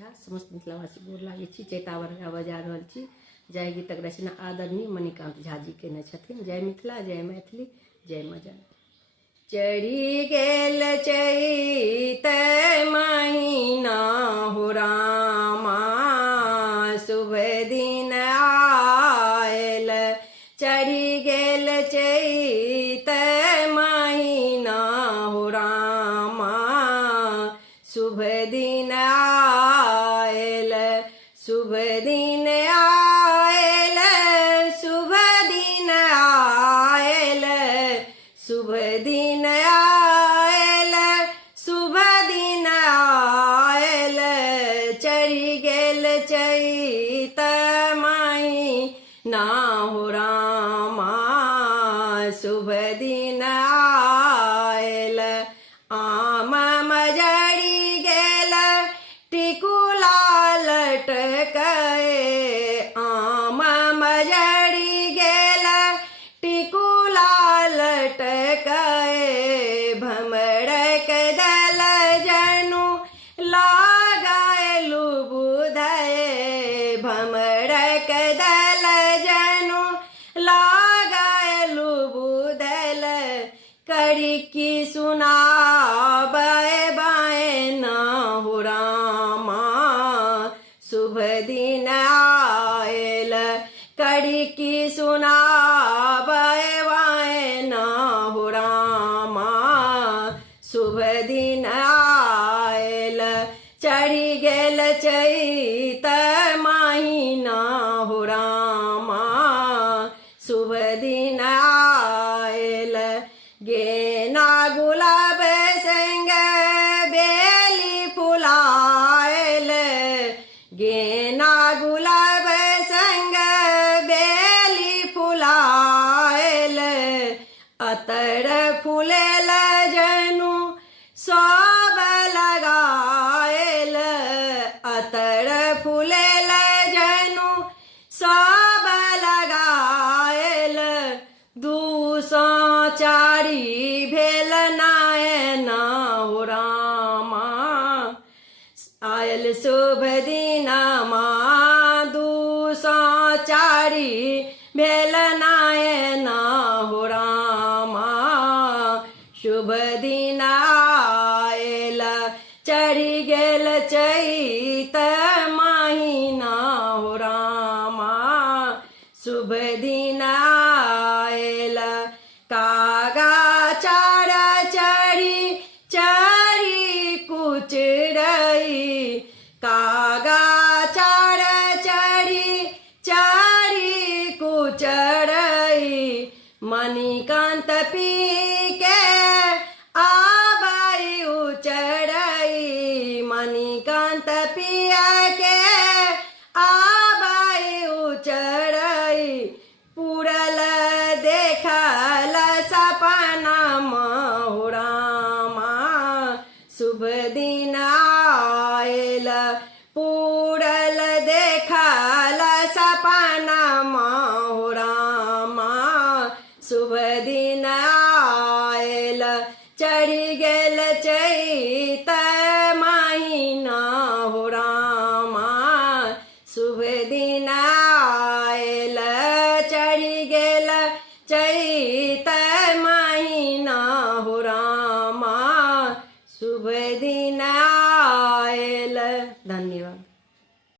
समस्त मिथिलावासी गोर लागै छी। चैतावर बजा रहल छी। जय गीतक रचना आदरणीय मणिकांत झा जी केने छथिन। जय मिथिला, जय मैथिली, जय मजन। चढ़ी गेल चैत महीना हो रामा, शुभ दिन आयल। चढ़ी गेल चैत महीना हो रामा, शुभ दिन आयल। शुभ दिन आयल, शुभ दिन आयल, शुभ दिन आयल, शुभ दिन आयल। चढ़ी गेल चैत महीना हो रामा, शुभ दिन आयल। आम मजरी गेल टिकुला लटकाए, आम मजरी गेल टिकुला लटकाए। भमरक दल जनु लगायलु बुधए, भमरक दल जनु लगायलु बुधल। कड़की सुनाबे बायना हो रामा, शुभ दिन आयल। कड़की सुनाबे बायना हो रामा, शुभ दिन आयल। चढ़ी गेल चैत महीना हो रामा, शुभ दिन आयल। गेना गुलाब संग बेली फुलायल, गेना गुलाब संग बेली फुलायल। अतर फुलेल जनु सब लगायल, अतर फुलेल जनु सब लगायल। दूसो चारी भेल नायना हो रामा, आयल शुभ दिनमा। दूसो चारी भेल नायना हो रामा, शुभ दिन आयल। चढ़ी गेल चैत महीना हो रामा, शुभ दिन आयल। कागा चार चढ़ी चढ़ी कुचरई, कागा चार चढ़ी चढ़ी कुचरई। मणिकांत पी के आबई उचरई, मणिकांत पिया के आबई उचरई। पुरल देखल सपना हो रामा, शुभ दिन आयल। पुरल देखल सपना हो रामा, शुभ दिन आयल। चढ़ी गेल चैत महीना हो रामा, शुभ दिन आयल। चढ़ी गेल चैत महीना हो रामा, शुभ दिन आयल। धन्यवाद।